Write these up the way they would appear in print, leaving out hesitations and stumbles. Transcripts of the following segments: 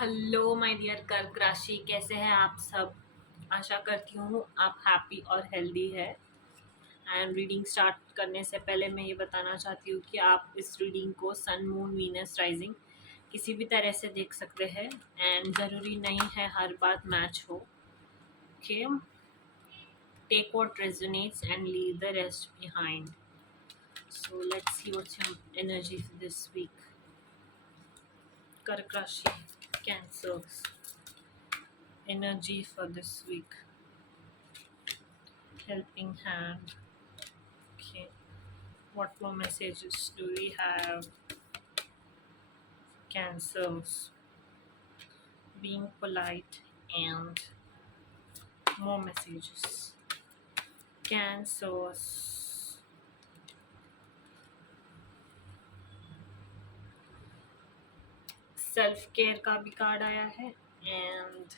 Hello my dear कर्क राशि, कैसे हैं आप सब। आशा करती हूँ आप हैप्पी और हेल्दी है। एंड रीडिंग स्टार्ट करने से पहले मैं ये बताना चाहती हूँ कि आप इस रीडिंग को सन मून वीनस राइजिंग किसी भी तरह से देख सकते हैं। एंड ज़रूरी नहीं है हर बात मैच हो। Okay, take what resonates and leave the rest behind. So let's see what's your energy for this week. Kark राशि, Cancers, energy for this week. Helping hand. Okay, what more messages do we have? Cancers, being polite, and more messages. Cancers, self care का भी card आया है। And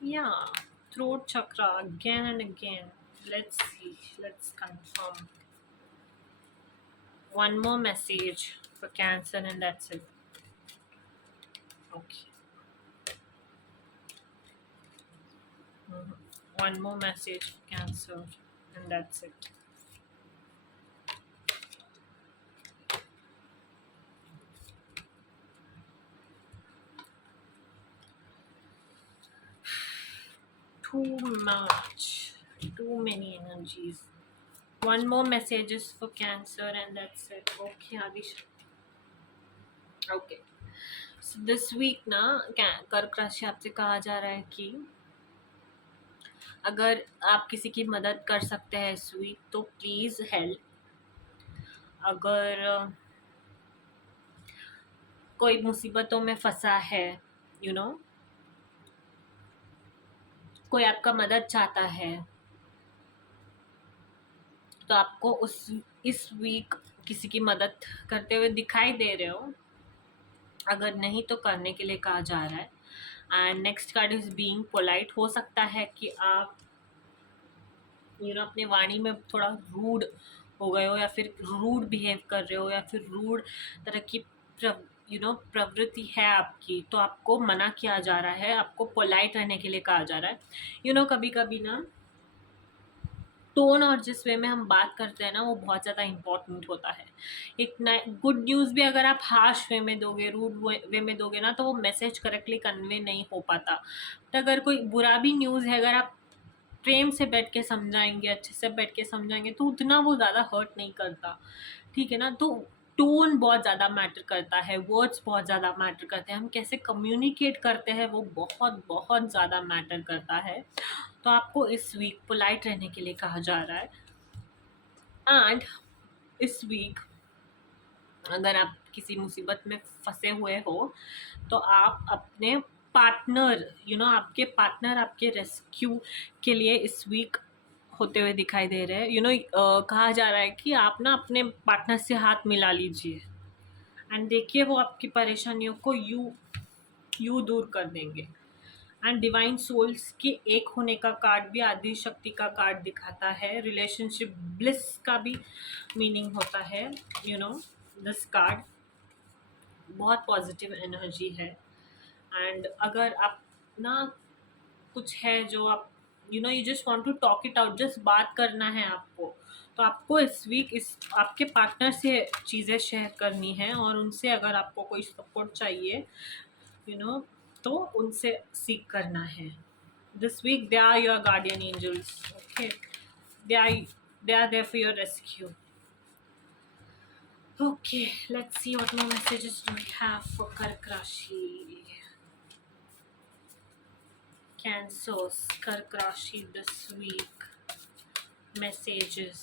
yeah, throat chakra again and again. Let's see, let's confirm one more message for Cancer and that's it. Okay. One more message for Cancer and that's it. Too much, too many energies. One more messages for Cancer and that's it. Okay, Adish. Okay, so this week ना कर्क राशि आपसे कहा जा रहा है कि अगर आप किसी की मदद कर सकते हैं इस वीक तो प्लीज़ हेल्प। अगर कोई मुसीबतों में फंसा है, यू नो, कोई आपका मदद चाहता है तो आपको इस वीक किसी की मदद करते हुए दिखाई दे रहे हो। अगर नहीं तो करने के लिए कहा जा रहा है। And next card is being polite. हो सकता है कि आप अपने वाणी में थोड़ा रूड हो गए हो या फिर रूड बिहेव कर रहे हो या फिर रूड तरह की प्रवृत्ति है आपकी, तो आपको मना किया जा रहा है, आपको पोलाइट रहने के लिए कहा जा रहा है। कभी कभी ना टोन और जिस वे में हम बात करते हैं ना वो बहुत ज़्यादा इम्पोर्टेंट होता है। एक गुड न्यूज़ भी अगर आप हार्श वे में दोगे, रूड वे में दोगे ना, तो वो मैसेज करेक्टली कन्वे नहीं हो पाता। तो अगर कोई बुरा भी न्यूज़ है, अगर आप प्रेम से बैठ के समझाएंगे, अच्छे से बैठ के समझाएंगे, तो उतना वो ज़्यादा हर्ट नहीं करता। ठीक है ना। तो टोन बहुत ज़्यादा मैटर करता है, वर्ड्स बहुत ज़्यादा मैटर करते हैं, हम कैसे कम्युनिकेट करते हैं वो बहुत बहुत ज़्यादा मैटर करता है। तो आपको इस वीक पोलाइट रहने के लिए कहा जा रहा है। एंड इस वीक अगर आप किसी मुसीबत में फंसे हुए हो तो आप अपने पार्टनर आपके पार्टनर आपके रेस्क्यू के लिए इस वीक होते हुए दिखाई दे रहे हैं। कहा जा रहा है कि आप ना अपने पार्टनर से हाथ मिला लीजिए एंड देखिए वो आपकी परेशानियों को यू दूर कर देंगे। एंड डिवाइन सोल्स के एक होने का कार्ड भी आदि शक्ति का कार्ड दिखाता है। रिलेशनशिप ब्लिस का भी मीनिंग होता है। दिस कार्ड बहुत पॉजिटिव एनर्जी है। एंड अगर आप ना कुछ है जो आप you just want to talk it out, just बात करना है आपको, तो आपको इस वीक आपके पार्टनर से चीज़ें शेयर करनी है और उनसे अगर आपको कोई सपोर्ट चाहिए तो उनसे सीख करना है। This week they are your guardian angels. Okay, they are there for your rescue. Okay, let's see what more messages do we have for Kark Rashi. Cancers, Kark Rashi this week. Messages.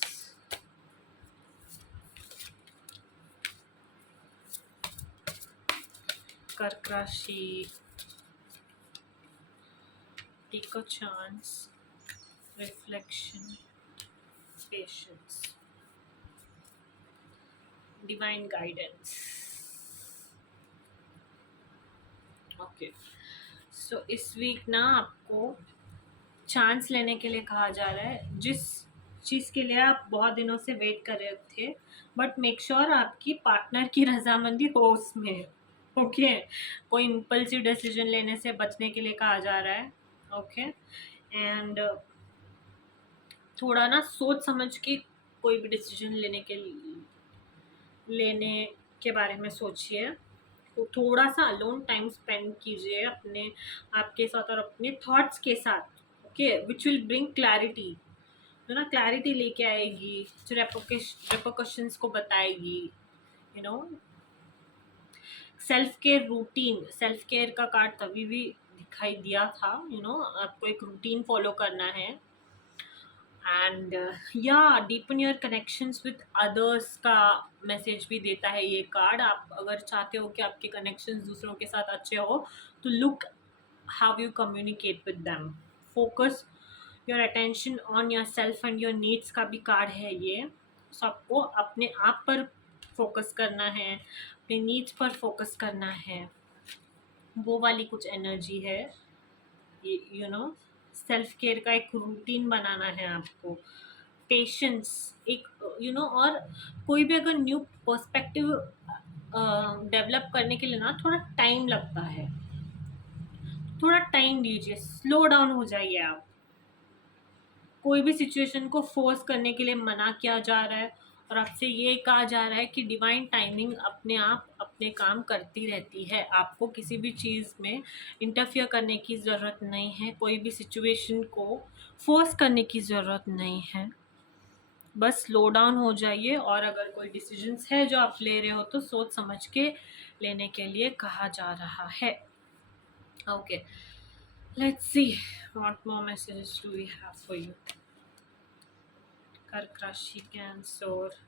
Kark Rashi, take a chance, reflection, patience, divine guidance. Okay, so इस week ना आपको chance लेने के लिए कहा जा रहा है। जिस चीज़ के लिए आप बहुत दिनों से वेट कर रहे थे, बट मेक श्योर आपकी पार्टनर की रजामंदी हो उसमें। ओके, कोई इम्पल्सिव डिसीजन लेने से बचने के लिए कहा जा रहा है। ओके, एंड थोड़ा ना सोच समझ के कोई भी डिसीजन लेने के बारे में सोचिए। तो थोड़ा सा अलोन टाइम स्पेंड कीजिए अपने आपके साथ और अपने थॉट्स के साथ। Okay, which will bring clarity, जो ना क्लैरिटी लेके आएगी, जो रेपोकशंस को बताएगी। यू नो, सेल्फ केयर का कार्ड तभी भी दिखाई दिया था। आपको एक रूटीन फॉलो करना है। एंड या deepen your connections with others का मैसेज भी देता है ये कार्ड। आप अगर चाहते हो कि आपके कनेक्शंस दूसरों के साथ अच्छे हो, तो look how you communicate with them. Focus your attention on your self and your needs का भी कार्ड है ये। सबको अपने आप पर फोकस करना है, अपने नीड्स पर फोकस करना है, वो वाली कुछ एनर्जी है। सेल्फ केयर का एक रूटीन बनाना है आपको। पेशेंस एक और कोई भी अगर न्यू पर्सपेक्टिव डेवलप करने के लिए ना थोड़ा टाइम लगता है। थोड़ा टाइम दीजिए, स्लो डाउन हो जाइए आप। कोई भी सिचुएशन को फोर्स करने के लिए मना किया जा रहा है और आपसे ये कहा जा रहा है कि डिवाइन टाइमिंग अपने आप अपने काम करती रहती है। आपको किसी भी चीज़ में इंटरफियर करने की ज़रूरत नहीं है, कोई भी सिचुएशन को फोर्स करने की ज़रूरत नहीं है। बस स्लो डाउन हो जाइए, और अगर कोई डिसीजंस है जो आप ले रहे हो तो सोच समझ के लेने के लिए कहा जा रहा है। Okay, let's see what more messages do we have for you. Kark राशि, Cancer,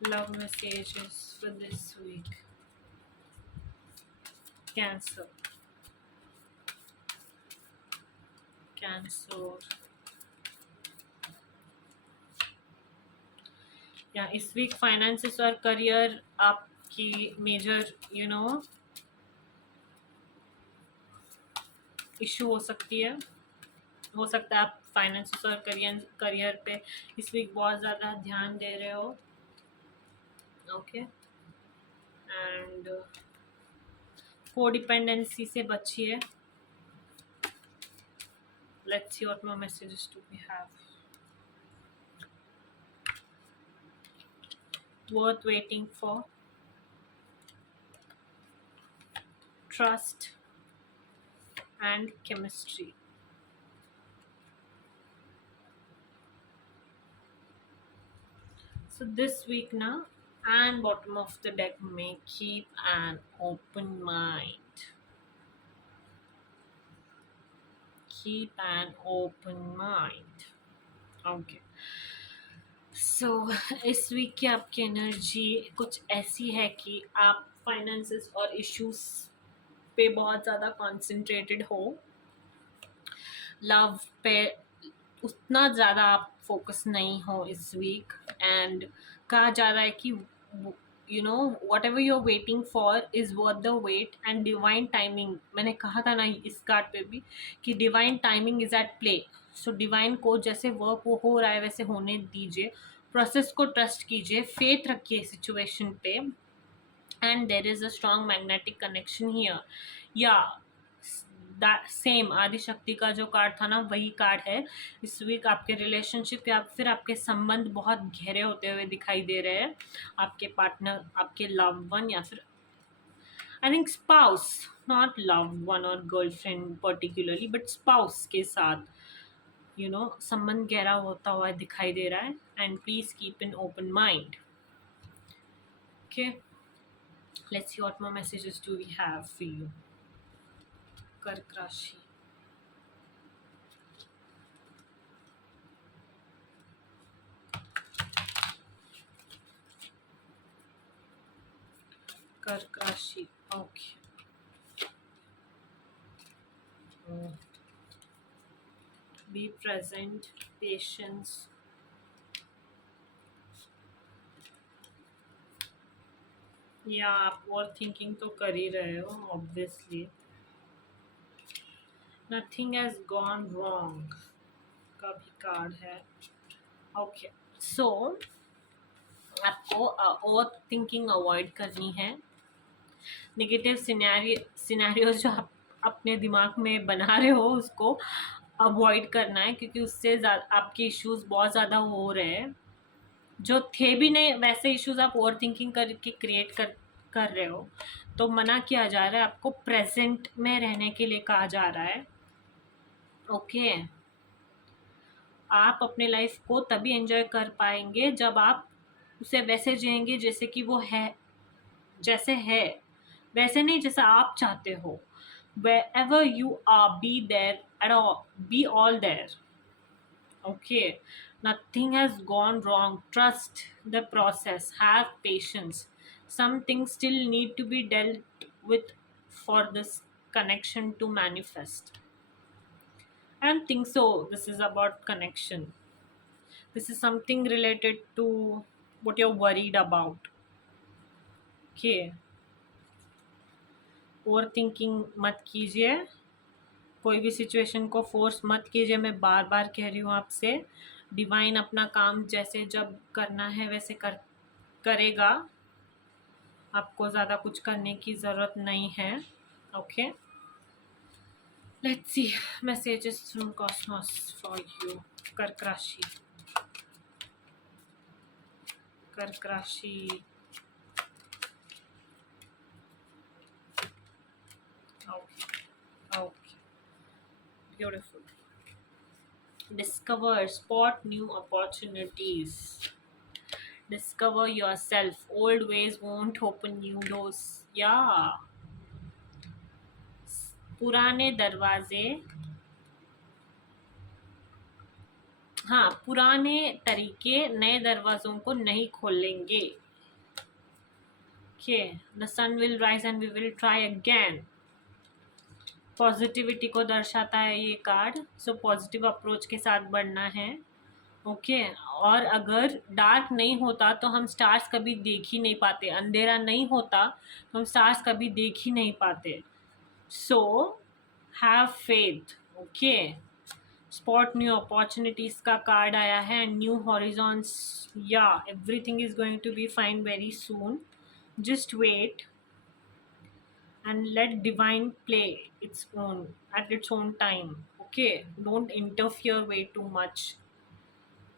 love messages for this week. Cancer, या इस वीक फाइनेंसेस और करियर आपकी मेजर इशू हो सकती है। हो सकता है आप फाइनेंसेस और करियर पे इस वीक बहुत ज़्यादा ध्यान दे रहे हो। ओके, एंड कोडिपेंडेंसी से बचिए। Let's see what more messages do we have. Worth waiting for, trust and chemistry. So this week now, and bottom of the deck may keep an open mind. Keep an open mind. Okay. So इस week की आपकी energy कुछ ऐसी है कि आप finances और issues पे बहुत ज़्यादा कॉन्सेंट्रेटेड हो। लव पे उतना ज़्यादा आप फोकस नहीं हो इस वीक। एंड कहा जा रहा है कि whatever you are waiting for is worth the wait, and divine timing, मैंने कहा था ना इस कार्ड पे भी कि divine timing is at play. So divine को जैसे वर्क वो हो रहा है वैसे होने दीजिए, प्रोसेस को ट्रस्ट कीजिए, फेथ रखिए सिचुएशन पे, and there is a strong magnetic connection here. या सेम आदि शक्ति का जो कार्ड था ना, वही कार्ड है। इस वीक आपके रिलेशनशिप या फिर आपके संबंध बहुत गहरे होते हुए दिखाई दे रहे हैं। आपके पार्टनर, आपके लव वन, या फिर I think spouse, not love one और गर्लफ्रेंड पर्टिकुलरली, बट स्पाउस के साथ संबंध गहरा होता हुआ दिखाई दे रहा है। And please keep an open mind. Okay, let's see what more messages do we have for you. Kark राशि, कर्क राशि। ओके, बी प्रेजेंट, पेशेंस, या आप ओवर थिंकिंग तो कर ही रहे हो obviously. Nothing has gone wrong का भी कार्ड है। ओके, सो आपको ओवर थिंकिंग अवॉइड करनी है। नेगेटिव सिनेरियो जो आप अपने दिमाग में बना रहे हो उसको अवॉइड करना है, क्योंकि उससे आपके इश्यूज बहुत ज़्यादा हो रहे हैं, जो थे भी नहीं वैसे इश्यूज आप ओवर थिंकिंग करके क्रिएट कर रहे हो। तो मना किया जा रहा है, आपको प्रेजेंट में रहने के लिए कहा जा रहा है। ओके, आप अपने लाइफ को तभी एंजॉय कर पाएंगे जब आप उसे वैसे जिएंगे जैसे कि वो है, जैसे है, वैसे नहीं जैसा आप चाहते हो। wherever you are, be there at all, be all there. Okay, nothing has gone wrong. Trust the process. Have patience. Some things still need to be dealt with for this connection to manifest. I don't think so. This is about connection. This is something related to what you're worried about. Okay. Over thinking मत कीजिए, कोई भी situation को force मत कीजिए। मैं बार बार कह रही हूँ आपसे, डिवाइन अपना काम जैसे जब करना है वैसे करेगा। आपको ज़्यादा कुछ करने की ज़रूरत नहीं है। Okay, let's C messages from Cosmos for you. Kark राशि, कर्क राशि। Okay okay, beautiful. Discover, spot new opportunities. Discover yourself. Old ways won't open new doors. Yeah. पुराने दरवाजे, हाँ, पुराने तरीके नए दरवाजों को नहीं खोलेंगे। Okay, the sun will rise and we will try again. Positivity को दर्शाता है ये कार्ड। सो पॉजिटिव अप्रोच के साथ बढ़ना है। ओके, और अगर डार्क नहीं होता तो हम स्टार्स कभी देख ही नहीं पाते। अंधेरा नहीं होता तो हम स्टार्स कभी देख ही नहीं पाते। So have faith. Okay, spot new opportunities का कार्ड आया है, न्यू हॉरिजॉन्स। या everything is going to be fine very soon. Just wait and let divine play its own at its own time. Okay, don't interfere way too much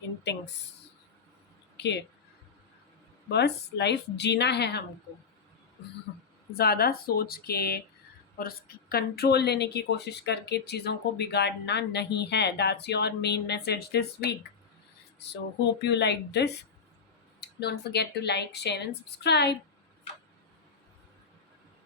in things. Okay, बस life जीना है हमको। ज़्यादा सोच के और उसकी control लेने की कोशिश करके चीज़ों को बिगाड़ना नहीं है। That's your main message this week. So hope you like this. Don't forget to like, share and subscribe.